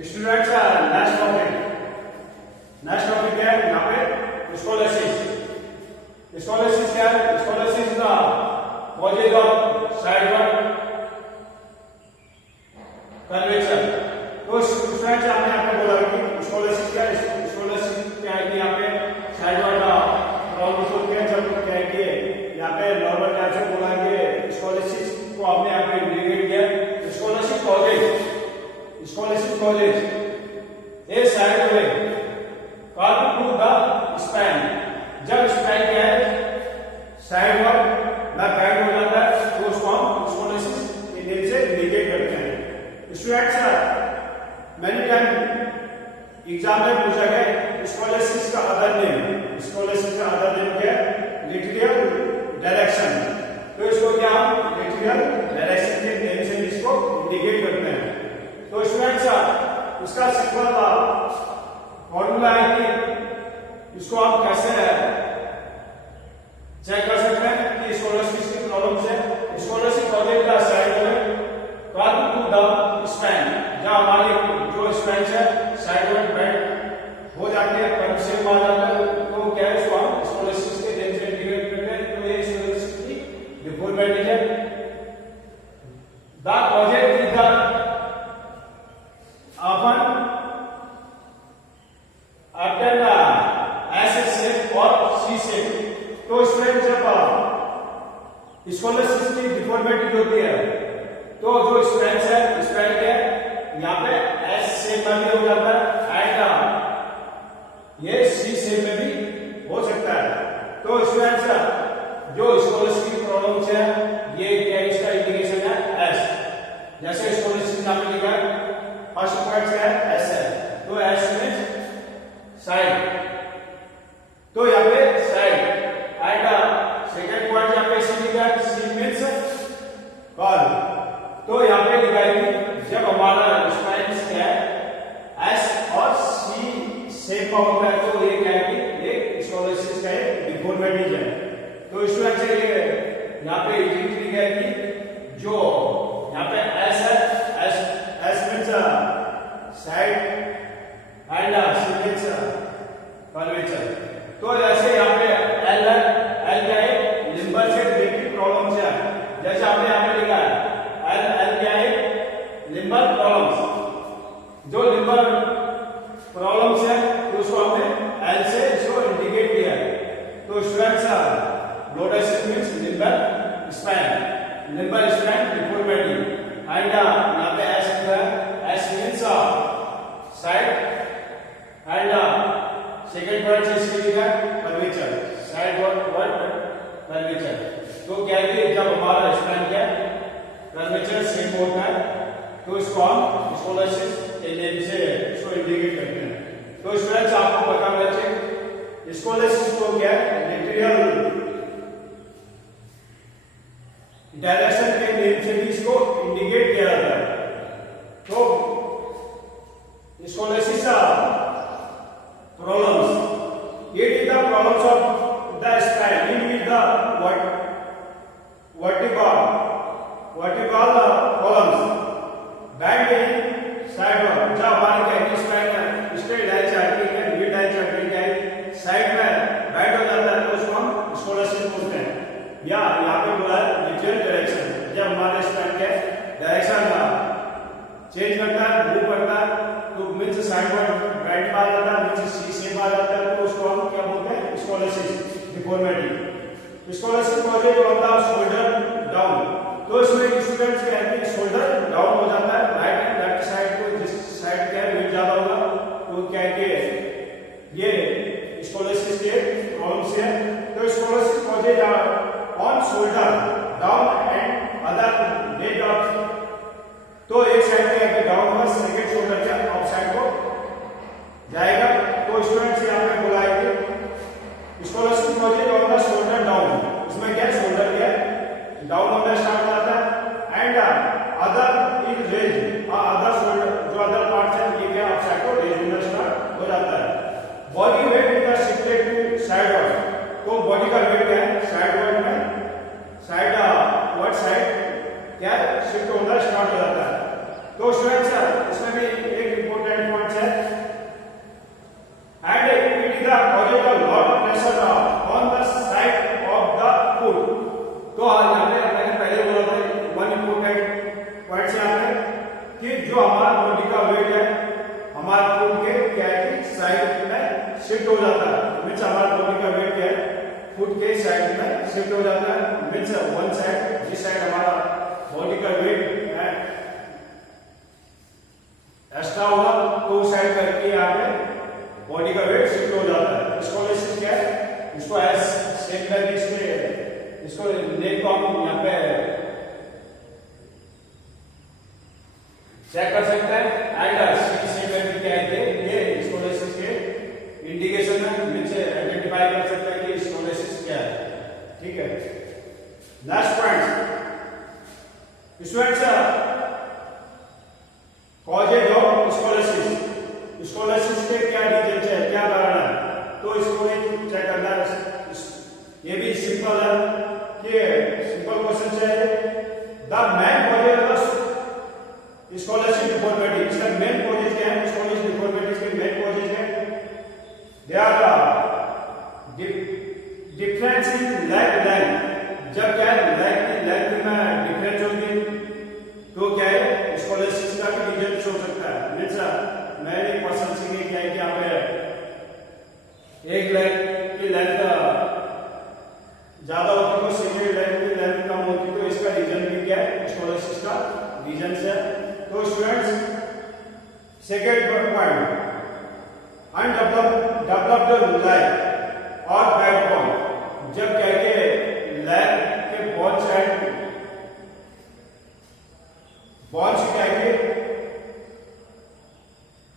Students next topic क्या है यहाँ पे स्कॉलरशिप। स्कॉलरशिप क्या है? स्कॉलरशिप का कॉलेज ऑफ साइडवर्ड कर्वेचर। तो स्टूडेंट्स हमने आपको बोला कि स्कॉलरशिप क्या है? स्कॉलरशिप क्या है कि यहाँ पे साइडवर्ड का प्रॉब्लम सोल्व किया जब क्या है कि यहाँ पे नॉर्मल टाइप से बोला कि स्कॉलरशिप को आपने यहाँ पे इंडिकेट किया। Scholarship college a side way card to the span. जब स्पैन क्या है साइड वर्ड ना बैंड हो जाता है तो उसको हम स्कॉलरशिप इंडियन से इंडिकेट करते हैं। स्टूडेंट्स मैनी टाइम एग्जाम में पूछा गया स्कॉलरशिप का अदर नेम। स्कॉलरशिप का अदर नेम क्या है? Literal direction. तो इसको क्या हम लिटरल डायरेक्शन के नेम से इसको इंडिकेट करते हैं। तो स्टूडेंट्स उसका सिंपल फॉर्मूला है कि इसको आप कैसे चेक कर सकते हैं कि स्कॉलरशिप की प्रॉब्लम से स्कॉलरशिप प्रोजेक्ट का साइड में कार्ड टू द स्पैन। जहां हमारी जो स्पैन है साइड में बैंड हो जाती है कर्व शेप आ जाता है तो क्या है इसको हम स्कॉलरशिप के नेम से इंडिकेट करते हैं। तो ये स्कॉलरशिप की डिफॉर्मेट है। द प्रोजेक्ट इज द अपन अपने ऐसे शेप और सी शेप। तो स्टूडेंट जब स्कॉलरशिप की डिफॉर्मेटिव होती है तो जो स्पेंस है स्पेन के यहाँ पे एस शेप में भी हो जाता है एंड ये सी शेप में भी हो सकता है। तो स्टूडेंट्स जो स्कॉलरशिप की प्रॉब्लम है ये क्या इसका इंडिकेशन है एस। जैसे स्कॉलरशिप नाम लिखा है फर्स्ट पॉइंट क्या है एस है तो एस में साइड। तो यहाँ पे साइड एंड सेकंड पॉइंट यहाँ पे सी लिखा है सी मींस कर्व। तो यहाँ पे लिखा है कि जब हमारा स्पाइन क्या है एस और सी शेप का होता है तो ये क्या है कि एक स्कॉलरशिप का एक डिफॉर्मेटिव है। तो स्टूडेंट से यहाँ पे लिखा है कि जो यहाँ पे एस है S means side and C means curvature. तो जैसे यहाँ पे एल है एल क्या है लिंबर से रिलेटेड प्रॉब्लम है। जैसे आपने यहाँ पे लिखा है एल क्या है लिंबर प्रॉब्लम्स। जो लिंबर प्रॉब्लम्स है तो उसको हमने एल से इसको इंडिकेट किया है। तो स्टूडेंट्स लोडेसिस मींस लिंबर स्पैन डिफॉर्मेटिव एंड यहाँ पे एस है S means side and second word से इसके लिखा कर्वेचर साइड वर्ड कर्वेचर। तो क्या है जब हमारा स्पैन क्या कर्वेचर सेम होता है तो इसको हम स्कॉलरशिप के नेम से इसको इंडिकेट करते हैं। तो स्टूडेंट्स आपको पता बच्चे स्कॉलरशिप को क्या लिटरल डायरेक्शन के नेम से भी इसको इंडिकेट किया जाता है। तो scholarship problems it is the problems of the span in which the vertical columns bend in sideward। जब हमारे क्या स्पैन स्ट्रेट लाइन चाहती है मिड लाइन चाहती है साइड में बैंड हो जाता है तो उसको हम स्कॉलरशिप बोलते हैं। या यहाँ पे बोला लिटरल डायरेक्शन जब हमारे स्पैन के डायरेक्शन चेंज करता है मूव करता है तो मींस साइडवर्ड बैंड आ जाता है मींस सी शेप आ जाता है तो उसको हम क्या बोलते हैं scholarship deformative. Scholarship project of the shoulder down. तो इसमें स्टूडेंट्स क्या है कि शोल्डर डाउन हो जाता है राइट एंड लेफ्ट साइड को जिस साइड क्या वेट ज्यादा होगा तो क्या है कि ये स्कॉलरशिप के प्रॉब्लम से है। तो scholarship project on shoulder down and other leg of. तो एक साइड में अगर डाउन होगा सेकंड शोल्डर के अप साइड को जाएगा। तो स्टूडेंट्स यहाँ पे बोला है कि scholarship project on the shoulder down. इसमें क्या शोल्डर क्या डाउन होता स्टार्ट हो जाता है and other is raise other shoulder जो अदर पार्ट है ये क्या अप साइड को रेज होना स्टार्ट हो जाता है। Body weight is shifted to sideward. तो बॉडी का वेट क्या है साइडवर्ड में साइड साइड क्या शिफ्ट होना स्टार्ट हो जाता है। तो स्टूडेंट्स इसमें भी एक इंपॉर्टेंट फुट के साइड में शिफ्ट हो जाता है। मीन्स वन साइड, जिस साइड हमारा बॉडी का वेट एक्स्ट्रा होगा तो उस साइड करके यहाँ पे बॉडी का वेट शिफ्ट हो जाता है। स्कॉलरशिप क्या है, इसको एस सेम करके इसको लेग को हम यहाँ पे चेक कर सकते हैं। एंड सेम करके क्या है ये स्कॉलरशिप के इंडिकेशन है, मीन्स आइडेंटिफाई कर सकते हैं कि स्कॉलरशिप क्या है। ठीक है, last point students causes of scholarship. Scholarship के क्या डिटेल्स है, क्या कारण है, तो इसको चेक करना है। ये भी सिंपल है कि सिंपल क्वेश्चन है। The main causes of scholarship deformity, इसका मेन कॉजेज क्या है, स्कॉलरशिप डिफॉर्मिटी के मेन कॉजेज है they are difference in leg length. जब क्या है लेग की लेंथ में डिफरेंस होगी तो क्या है स्कॉलरशिप का भी रिजल्ट हो सकता है। मीन्स मैंने एक पर्सन से क्या है कि यहाँ पे एक लेग की लेंथ ज्यादा होती तो सेकेंड लेग की लेंथ कम होती, तो इसका रीजन भी क्या है स्कॉलरशिप का रीजन है। तो students second point undeveloped leg और बैकबोन। जब क्या है लेग के बोथ साइड बोन्स क्या है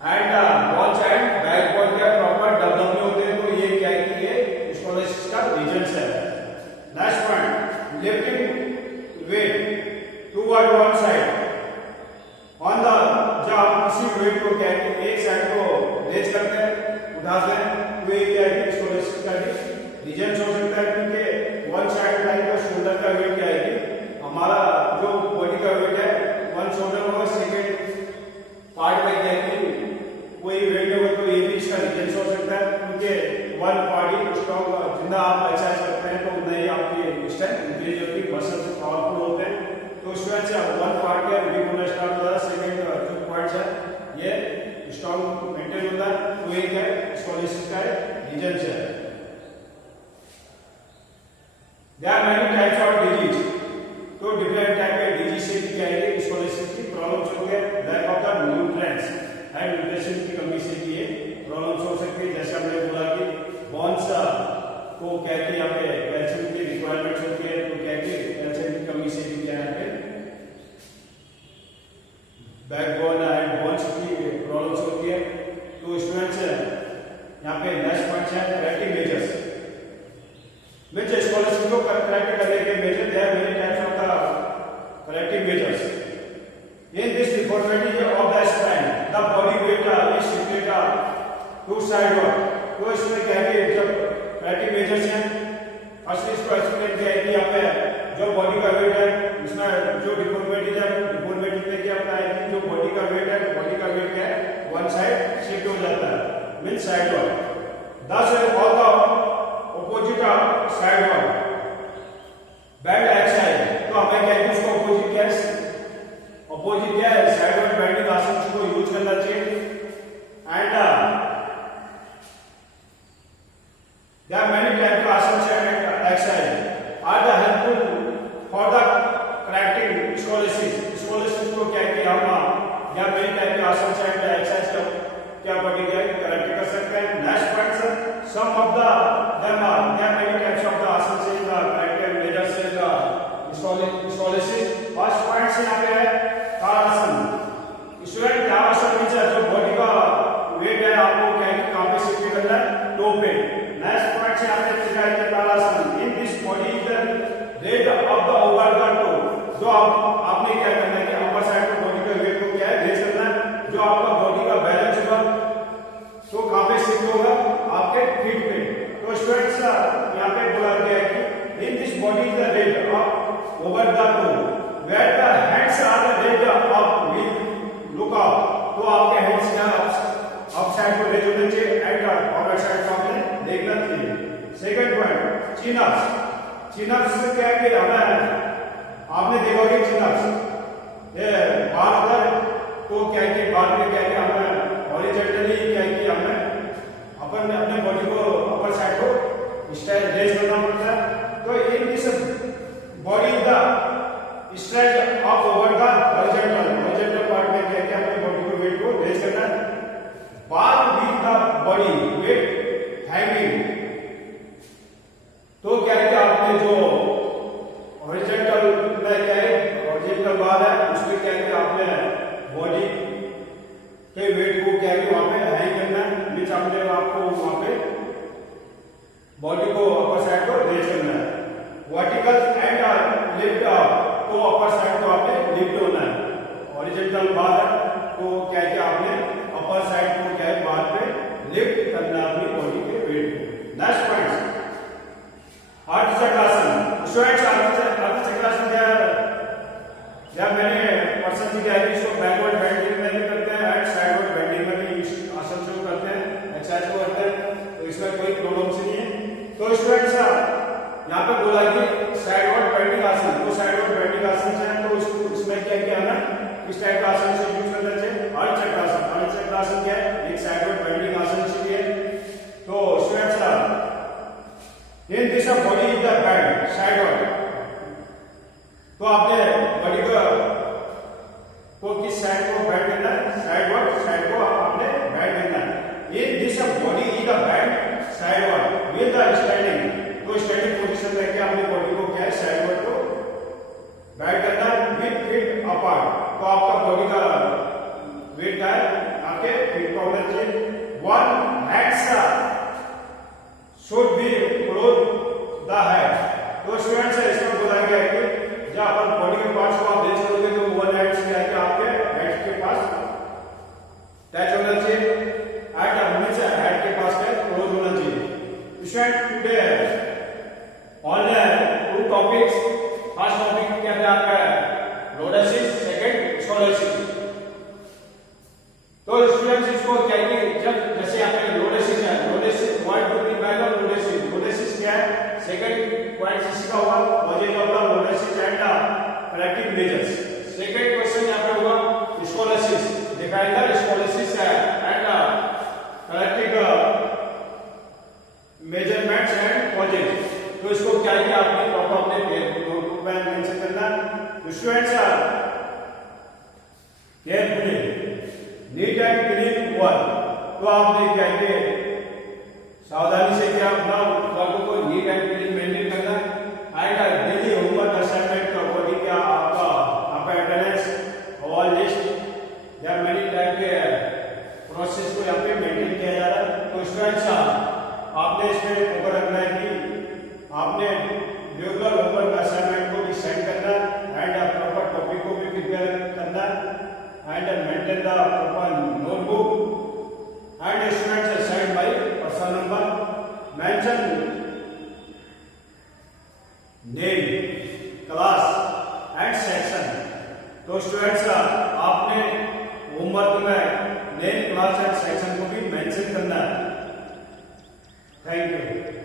एंड बोन्स एंड बैकबोन क्या प्रॉपर डेवलप नहीं होते, तो ये क्या है कि ये स्कॉलरशिप का रीजन है। Last point lifting wait toward one side on the, जब आप किसी वेट को क्या है एक साइड को रेज करते हैं उठाते हैं तो ये क्या है स्कॉलरशिप का रीजन हो सकता है, क्योंकि वन साइड का शोल्डर का वेट क्या है हमारा जो बॉडी का वेट है वन शोल्डर होगा, सेकेंड पार्ट में क्या है कोई वेट होगा, तो ये भी इसका रीजन हो सकता है, क्योंकि वन बॉडी स्ट्रॉन्ग जितना आप एक्सरसाइज करते हैं तो उतना ही आपकी स्ट्रेंथ इंक्रीज होती है, मसल्स पावरफुल होते हैं। तो इस वजह से वन पार्ट का वीक होना स्टार्ट होता है, सेकेंड जो पार्ट है ये स्ट्रॉन्ग मेंटेन होता है, तो ये क्या है स्कॉलरशिप का रीजन है। There are many types of disease, तो डिफरेंट टाइप के डिजीज से भी क्या है स्कॉलरशिप की प्रॉब्लम्स हो गए। Lack of the nutrients and nutrition की कमी से भी ये प्रॉब्लम्स हो सकती है। जैसे हमने बोला कि बोन्स को क्या है यहाँ पे कैल्शियम की रिक्वायरमेंट्स होती है, तो क्या है कैल्शियम की कमी से भी क्या है बैकबोन एंड बोन्स की प्रॉब्लम्स होती है। तो स्टूडेंट्स यहाँ पे नेक्स्ट पॉइंट है करेक्टिव मेजर्स। Which scholarship को correct करने के measure, there are many types of the corrective measures. In this deformity of the spine, the body weight is shifted to sideward. तो इसमें क्या है जब corrective measures हैं, फर्स्ट इसको एक्सप्लेन किया है कि यहाँ पे जो बॉडी का वेट है इसमें जो डिफॉर्मिटी है, डिफॉर्मिटी में क्या होता है कि जो बॉडी का वेट है, बॉडी का वेट क्या है वन साइड शिफ्ट हो जाता है, मीन्स साइडवर्ड। दस all the opposite sideward bend exercise, तो हमें क्या है उसको ऑपोजिट क्या है अपोजिट क्या है साइडवर्ड बेंडिंग आसन को यूज करना चाहिए। And there are many types of asanas and exercise are the helpful for the correcting scholarship को क्या है हम या many types of asanas and exercise क्या बॉडी क्या करेक्ट कर सकते हैं। Next point sir some of the them are there are many types of the asanas in the corrective measures in the scholarship। First point से यहाँ पे है ताड़ासन। Student ताड़ासन means जो बॉडी का वेट है आपको क्या है कहां पे शिफ्ट करना है टो पे। नेक्स्ट पॉइंट से आपने लिखा है tadasana in this body is the rate of the over the toe. जो आपने क्या करना है कि अपर साइड में बॉडी का वेट को क्या है रेज करना है, जो आपका बॉडी का बैलेंस होगा तो कहां पे शिफ्ट होगा आपके फीट पे। तो स्टूडेंट्स यहां पे बोला गया है कि इन this body is the rate of over the to where the hands are the raised up with look up, तो आपके hands यहाँ अप साइड को रेज होने चाहिए एंड फॉरवर्ड साइड को आपने देखना चाहिए। Second point chin ups. Chin ups से क्या है कि हमें आपने देखा कि चिन अप्स ये बार अगर तो क्या है कि बार में क्या है कि हमें हॉरिजॉन्टली क्या है कि हमें अपन अपने बॉडी को अपर साइड को स्ट्रेच रेज करना stretch of over the horizontal part में क्या क्या अपने बॉडी को वेट को रेज करना है। Bar with the body weight hanging, तो क्या है आपने जो हॉरिजॉन्टल में क्या है हॉरिजॉन्टल बार है उसमें क्या है आपने बॉडी के वेट को क्या है वहां पे हैंग करना है, मींस आपने आपको वहां पे बॉडी को अपर साइड को रेज करना है। वर्टिकल एंड लिफ्ट अप, तो अपर साइड को आपने लिफ्ट होना है। हॉरिजॉन्टल बार है तो क्या है आपने अपर साइड को क्या है बार पे लिफ्ट करना है अपनी बॉडी के वेट को। नेक्स्ट पॉइंट अर्ध चक्रासन। स्टूडेंट्स अर्ध चक्रासन क्या है? जब मैंने पर्सन की क्या है इसको बैकवर्ड बेंडिंग में भी करते हैं एंड साइडवर्ड बेंडिंग में भी आसन शुरू करते हैं, एक्सरसाइज को करते हैं, तो इसमें कोई प्रॉब्लम नहीं है। तो स्टूडेंट्स यहाँ पे बोला कि साइडवर्ड बेंडिंग आसन, तो साइडवर्ड बेंडिंग आसन है तो इसमें क्या क्या है इस टाइप का आसन से यूज करना चाहिए। अर्ध चक्रासन, अर्ध चक्रासन क्या है एक साइडवर्ड बेंडिंग आसन चाहिए। तो students in this body is the bend sideward, तो आपने बॉडी को किस साइड को बेंड करना है? साइडवर्ड साइड को आपने बेंड करना है। इन this body is the bend sideward with the standing, तो स्टैंडिंग पोजीशन में क्या अपनी बॉडी को क्या है साइडवर्ड को बेंड करना है विद फीट अपार्ट, तो आपका बॉडी का वेट क्या है आपके फीट को होना चाहिए। One hands should be close the head, तो स्टूडेंट्स इसमें बोला गया है कि जब अपन बॉडी के पार्ट्स को आप देख करोगे तो वन हैंड्स क्या है कि आपके हेड के पास टच होना चाहिए एंड हमेशा हेड के पास क्या क्लोज होना चाहिए। Student today on to topics, first topic क्या है आपका लोडेसिस, सेकंड स्कोलेसिस। तो स्टूडेंट्स इसको क्या है जब जैसे आपके लोडेसिस है, लोडेसिस 1 2 3 पहला लोडेसिस, लोडेसिस क्या है सेकंड पॉइंट इसका होगा positive of the lordosis and collective measures. Second question यहां पे होगा scoliosis, define the scoliosis and collective measurements and positive, तो इसको क्या है आपने प्रॉपर अपने नोटबुक में मेंशन करना। Students carefully NEET and clean work, तो आपने क्या है सावधानी से क्या अपना वर्क को नीट एंड क्लीन मेंटेन करना एंड डेली होमवर्क असाइनमेंट का अकॉर्डिंग क्या आपका attendance all list there many type के प्रोसेस को यहाँ पे मेंटेन किया जा रहा है। तो स्टूडेंट्स आपने इसमें फोकस रखना है कि आपने रेगुलर होमवर्क असाइनमेंट को भी सेंड करना एंड प्रॉपर टॉपिक को भी प्रिपेयर करना and maintain the proper notebook and students assigned by person number, mention name, class and section। तो स्टूडेंट्स आपने होमवर्क में नेम, क्लास एंड सेक्शन को भी मेंशन करना है। Thank you.